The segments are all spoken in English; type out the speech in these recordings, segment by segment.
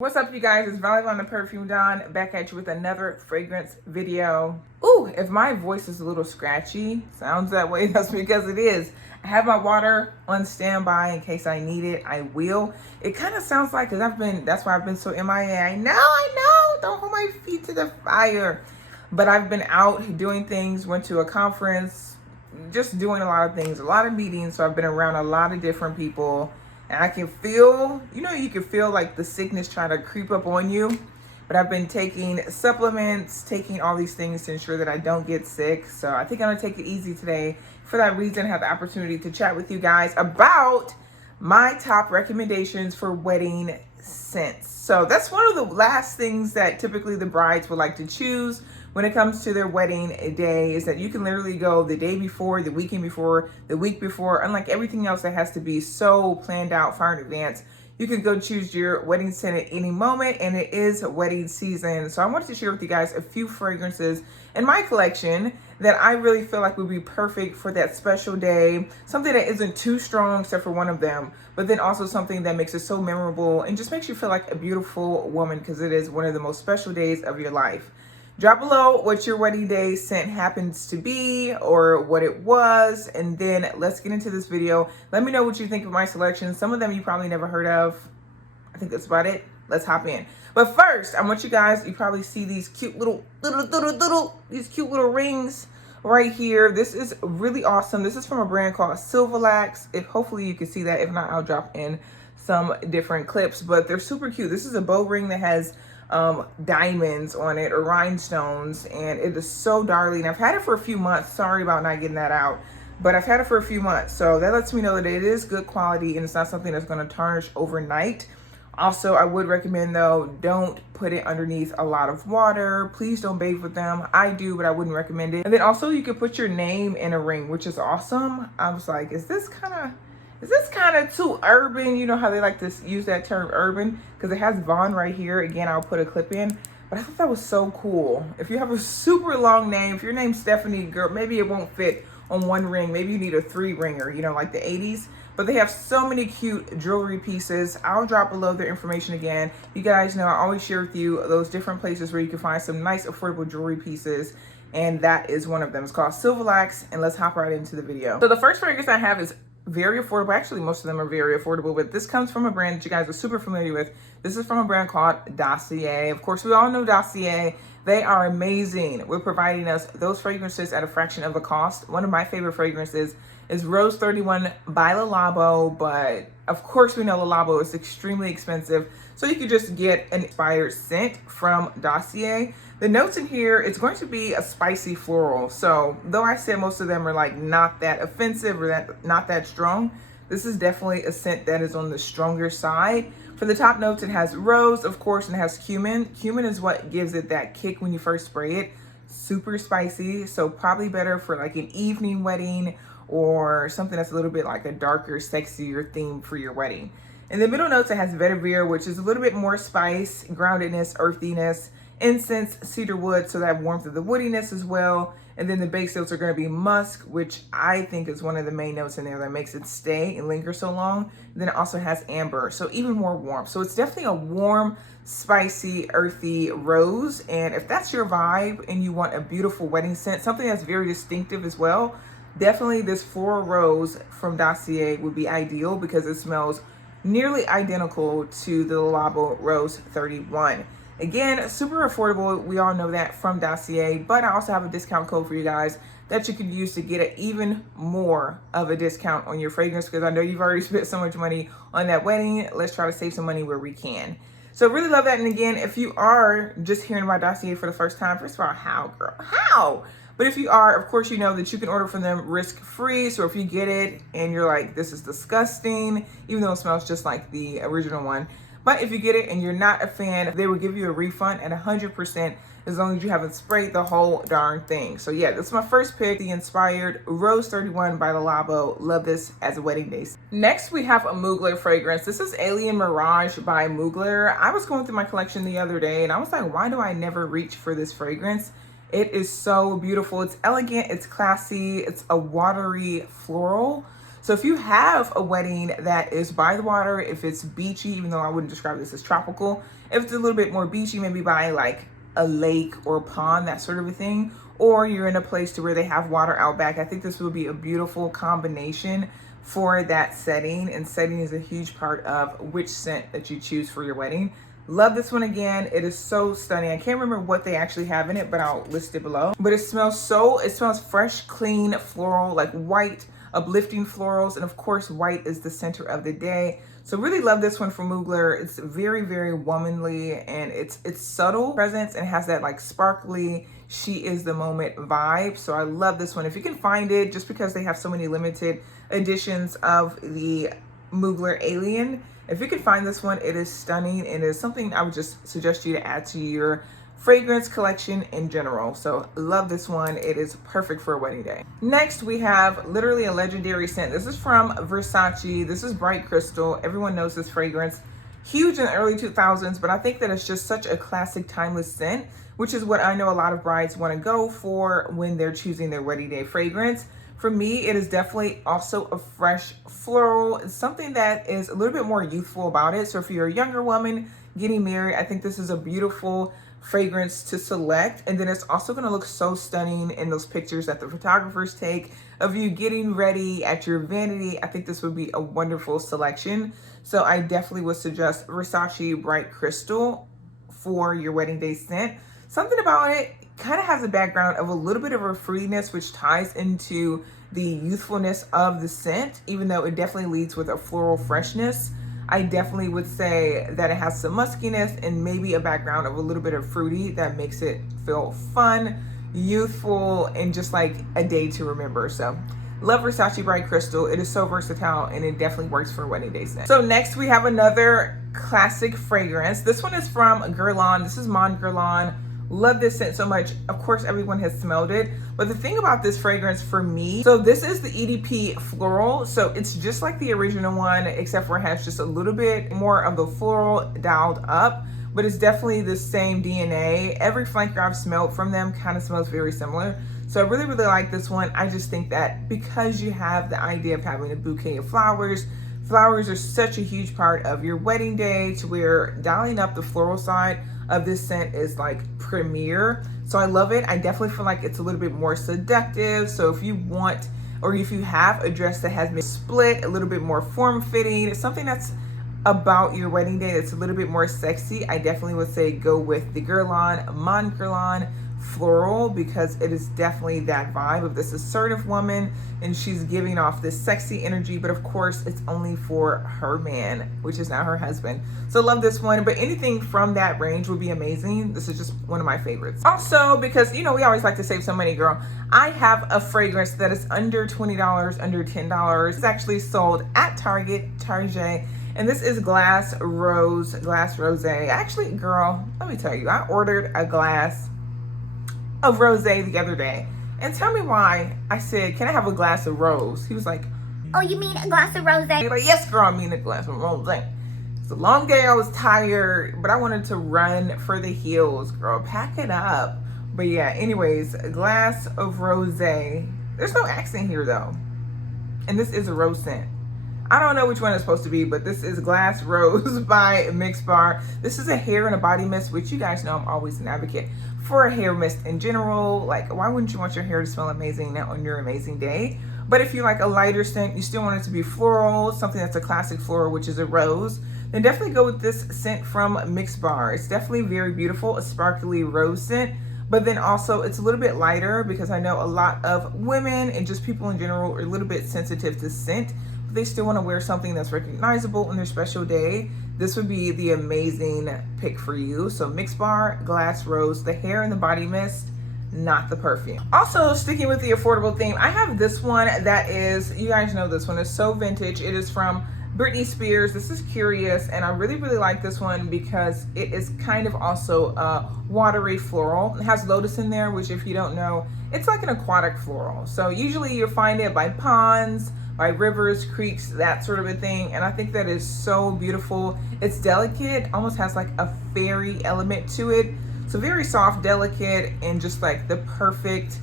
What's up, you guys? It's Valley on the Perfume Don, back at you with another fragrance video. Ooh, if my voice is a little scratchy, sounds that way, that's because it is. I have my water on standby in case I need it. I will. It kind of sounds like, because that's why I've been so MIA. I know, don't hold my feet to the fire. But I've been out doing things, went to a conference, just doing a lot of things, a lot of meetings. So I've been around a lot of different people. And I can feel, you can feel like the sickness trying to creep up on you. But I've been taking supplements, taking all these things to ensure that I don't get sick. So I think I'm gonna take it easy today. For that reason, I have the opportunity to chat with you guys about my top recommendations for wedding scents. So that's one of the last things that typically the brides would like to choose when it comes to their wedding day, is that you can literally go the day before, the weekend before, the week before. Unlike everything else that has to be so planned out far in advance, you can go choose your wedding scent at any moment, and it is wedding season. So I wanted to share with you guys a few fragrances in my collection that I really feel like would be perfect for that special day. Something that isn't too strong except for one of them, but then also something that makes it so memorable and just makes you feel like a beautiful woman, because it is one of the most special days of your life. Drop below what your wedding day scent happens to be or what it was, and then let's get into this video. Let me know what you think of my selection. Some of them you probably never heard of. I think that's about it. Let's hop in. But first, I want you guys, you probably see these cute these cute little rings right here. This is really awesome. This is from a brand called Silvalax. Hopefully you can see that. If not, I'll drop in some different clips, but they're super cute. This is a bow ring that has diamonds on it, or rhinestones, and it is so darling. I've had it for a few months. Sorry about not getting that out, but I've had it for a few months, so that lets me know that it is good quality and it's not something that's going to tarnish overnight. Also, I would recommend, though, don't put it underneath a lot of water. Please don't bathe with them. I do, but I wouldn't recommend it. And then also you could put your name in a ring, which is awesome. I was like, is this kind of too urban? You know how they like to use that term urban, because it has Vaughn right here. Again, I'll put a clip in, but I thought that was so cool. If you have a super long name, if your name's Stephanie, girl, maybe it won't fit on one ring. Maybe you need a 3-ringer, like the 80s. But they have so many cute jewelry pieces. I'll drop below their information again. You guys know I always share with you those different places where you can find some nice affordable jewelry pieces, and that is one of them. It's called Silvalax, and let's hop right into the video. So the first fragrance I have is very affordable. Actually, most of them are very affordable, but this comes from a brand that you guys are super familiar with. This is from a brand called Dossier. Of course, we all know Dossier. They are amazing. We're providing us those fragrances at a fraction of the cost. One of my favorite fragrances is Rose 31 by Le Labo, but of course we know Le Labo is extremely expensive, so you could just get an inspired scent from Dossier. The notes in here, it's going to be a spicy floral. So though I said most of them are like not that offensive or not that strong, this is definitely a scent that is on the stronger side. For the top notes, it has rose, of course, and it has cumin. Cumin is what gives it that kick when you first spray it. Super spicy, so probably better for like an evening wedding or something that's a little bit like a darker, sexier theme for your wedding. In the middle notes, it has vetiver, which is a little bit more spice, groundedness, earthiness, incense, cedar wood, so that warmth of the woodiness as well. And then the base notes are going to be musk, which I think is one of the main notes in there that makes it stay and linger so long. And then it also has amber, so even more warmth. So it's definitely a warm, spicy, earthy rose. And if that's your vibe and you want a beautiful wedding scent, something that's very distinctive as well, definitely this floral rose from Dossier would be ideal, because it smells nearly identical to the Le Labo Rose 31. Again, super affordable. We all know that from Dossier, but I also have a discount code for you guys that you can use to get an even more of a discount on your fragrance, because I know you've already spent so much money on that wedding. Let's try to save some money where we can. So really love that. And again, if you are just hearing about Dossier for the first time, first of all, how, girl? How? But if you are, of course, you know that you can order from them risk-free. So if you get it and you're like, this is disgusting, even though it smells just like the original one, but if you get it and you're not a fan, they will give you a refund at 100% as long as you haven't sprayed the whole darn thing. So yeah, this is my first pick, the inspired Rose 31 by Le Labo. Love this as a wedding day. Next, we have a Mugler fragrance. This is Alien Mirage by Mugler. I was going through my collection the other day and I was like, why do I never reach for this fragrance? It is so beautiful. It's elegant, it's classy, it's a watery floral. So if you have a wedding that is by the water, if it's beachy, even though I wouldn't describe this as tropical, if it's a little bit more beachy, maybe by like a lake or a pond, that sort of a thing, or you're in a place to where they have water out back, I think this would be a beautiful combination for that setting. And setting is a huge part of which scent that you choose for your wedding. Love this one again. It is so stunning. I can't remember what they actually have in it, but I'll list it below. But it smells fresh, clean, floral, like white, uplifting florals. And of course, white is the center of the day. So really love this one from Mugler. It's very, very womanly, and it's subtle presence and has that like sparkly, she is the moment vibe. So I love this one. If you can find it, just because they have so many limited editions of the Mugler Alien, if you can find this one, it is stunning. It is something I would just suggest you to add to your fragrance collection in general. So love this one. It is perfect for a wedding day. Next, we have literally a legendary scent. This is from Versace. This is Bright Crystal. Everyone knows this fragrance. Huge in the early 2000s, but I think that it's just such a classic, timeless scent, which is what I know a lot of brides want to go for when they're choosing their wedding day fragrance. For me, it is definitely also a fresh floral. It's something that is a little bit more youthful about it. So if you're a younger woman getting married, I think this is a beautiful fragrance to select. And then it's also going to look so stunning in those pictures that the photographers take of you getting ready at your vanity. I think this would be a wonderful selection. So I definitely would suggest Versace Bright Crystal for your wedding day scent. Something about it kind of has a background of a little bit of a fruitiness, which ties into the youthfulness of the scent, even though it definitely leads with a floral freshness. I definitely would say that it has some muskiness and maybe a background of a little bit of fruity that makes it feel fun, youthful, and just like a day to remember. So love Versace Bright Crystal. It is so versatile and it definitely works for a wedding day scent. So next we have another classic fragrance. This one is from Guerlain. This is Mon Guerlain. Love this scent so much. Of course, everyone has smelled it. But the thing about this fragrance for me, so this is the EDP floral. So it's just like the original one, except for it has just a little bit more of the floral dialed up. But it's definitely the same DNA. Every flanker I've smelled from them kind of smells very similar. So I really, really like this one. I just think that because you have the idea of having a bouquet of flowers, flowers are such a huge part of your wedding day to where dialing up the floral side of this scent is like premier. So I love it. I definitely feel like it's a little bit more seductive. So if you want, or if you have a dress that has been split, a little bit more form-fitting, something that's about your wedding day that's a little bit more sexy, I definitely would say go with the Guerlain Mon Guerlain floral, because it is definitely that vibe of this assertive woman and she's giving off this sexy energy. But of course, it's only for her man, which is now her husband. So love this one, but anything from that range would be amazing. This is just one of my favorites. Also, because you know we always like to save some money, girl, I have a fragrance that is under $20, under $10. It's actually sold at Target, and this is Glass Rose. Actually, girl, let me tell you, I ordered a glass of rosé the other day, and tell me why I said, can I have a glass of rose? He was like, oh, you mean a glass of rosé? Like, yes, girl, I mean a glass of rosé. It's a long day, I was tired, but I wanted to run for the hills, girl. Pack it up. But yeah, anyways, a glass of rosé. There's no accent here though, and this is a rose scent. I don't know which one it's supposed to be, but this is Glass Rose by Mix Bar. This is a hair and a body mist, which you guys know I'm always an advocate for a hair mist in general. Like, why wouldn't you want your hair to smell amazing on your amazing day? But if you like a lighter scent, you still want it to be floral, something that's a classic floral, which is a rose, then definitely go with this scent from Mix Bar. It's definitely very beautiful, a sparkly rose scent. But then also it's a little bit lighter, because I know a lot of women and just people in general are a little bit sensitive to scent. They still want to wear something that's recognizable on their special day. This would be the amazing pick for you. So Mix Bar, Glass Rose, the hair and the body mist, not the perfume. Also, sticking with the affordable theme, I have this one that is, you guys know this one is so vintage. It is from Britney Spears. This is Curious, and I really, really like this one because it is kind of also a watery floral. It has lotus in there, which if you don't know, it's like an aquatic floral. So usually you'll find it by ponds, by rivers, creeks, that sort of a thing. And I think that is so beautiful. It's delicate, almost has like a fairy element to it. So very soft, delicate, and just like the perfect,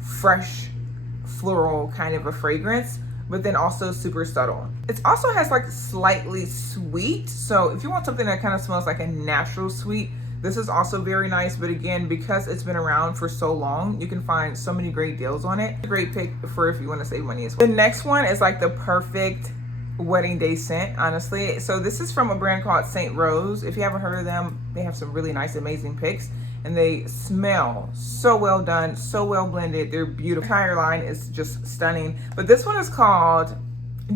fresh, floral kind of a fragrance. but then also super subtle. It also has like slightly sweet. So if you want something that kind of smells like a natural sweet, this is also very nice. But again, because it's been around for so long, you can find so many great deals on it. A great pick for if you want to save money as well. The next one is like the perfect wedding day scent, honestly. So this is from a brand called St. Rose. If you haven't heard of them, they have some really nice, amazing picks. And they smell so well done, so well blended. They're beautiful. The entire line is just stunning. But this one is called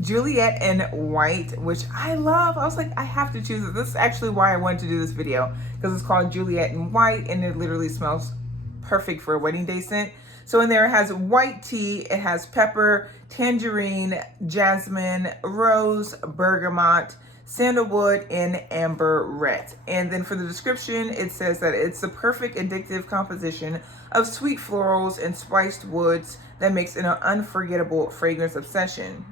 Juliet in White, which I love. I was like, I have to choose it. This is actually why I wanted to do this video, because it's called Juliet in White, and it literally smells perfect for a wedding day scent. So in there it has white tea, it has pepper, tangerine, jasmine, rose, bergamot, sandalwood, and amberette. And then for the description, it says that it's the perfect addictive composition of sweet florals and spiced woods that makes it an unforgettable fragrance obsession.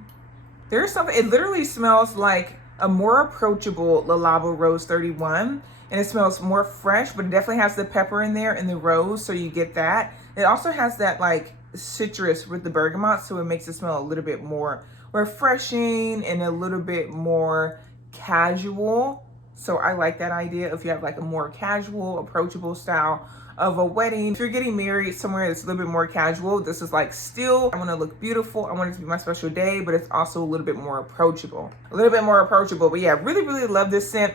There's something, it literally smells like a more approachable Le Labo Rose 31, and it smells more fresh, but it definitely has the pepper in there and the rose, so you get that. It also has that like citrus with the bergamot, so it makes it smell a little bit more refreshing and a little bit more casual. So I like that idea if you have like a more casual, approachable style of a wedding. If you're getting married somewhere that's a little bit more casual, this is like still, I want to look beautiful, I want it to be my special day, but it's also a little bit more approachable. But yeah, really love this scent.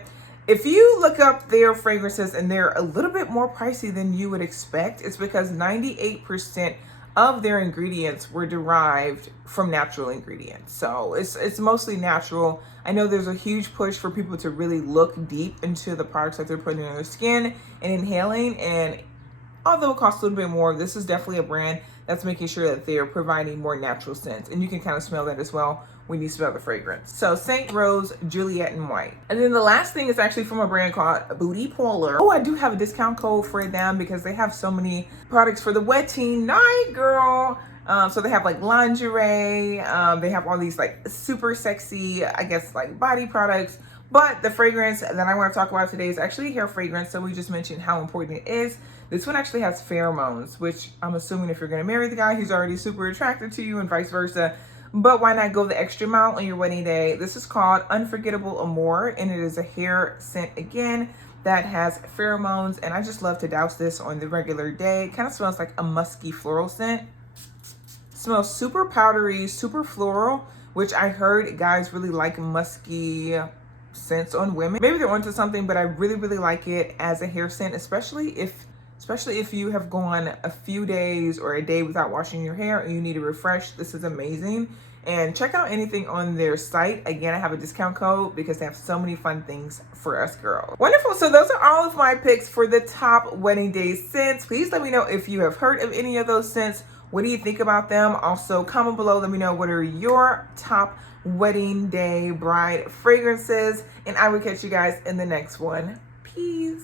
If you look up their fragrances and they're a little bit more pricey than you would expect, it's because 98% of their ingredients were derived from natural ingredients. So it's mostly natural. I know there's a huge push for people to really look deep into the products that they're putting on their skin and inhaling. And although it costs a little bit more, this is definitely a brand that's making sure that they're providing more natural scents. And you can kind of smell that as well when you smell the fragrance. So St. Rose, Juliet in White. And then the last thing is actually from a brand called Booty Polar. Oh, I do have a discount code for them because they have so many products for the wedding night, girl. So they have like lingerie, they have all these like super sexy, I guess like body products. But the fragrance that I want to talk about today is actually a hair fragrance. So we just mentioned how important it is. This one actually has pheromones, which I'm assuming if you're going to marry the guy, he's already super attracted to you and vice versa. But why not go the extra mile on your wedding day? This is called Unforgettable Amour, and it is a hair scent again that has pheromones. And I just love to douse this on the regular day. It kind of smells like a musky floral scent. It smells super powdery, super floral, which I heard guys really like musky scents on women. Maybe they're onto something, but I really like it as a hair scent, especially if you have gone a few days or a day without washing your hair and you need a refresh. This is amazing. And check out anything on their site. Again, I have a discount code because they have so many fun things for us girls. Wonderful. So those are all of my picks for the top wedding day scents. Please let me know if you have heard of any of those scents. What do you think about them? Also, comment below. Let me know what are your top wedding day bride fragrances. And I will catch you guys in the next one. Peace.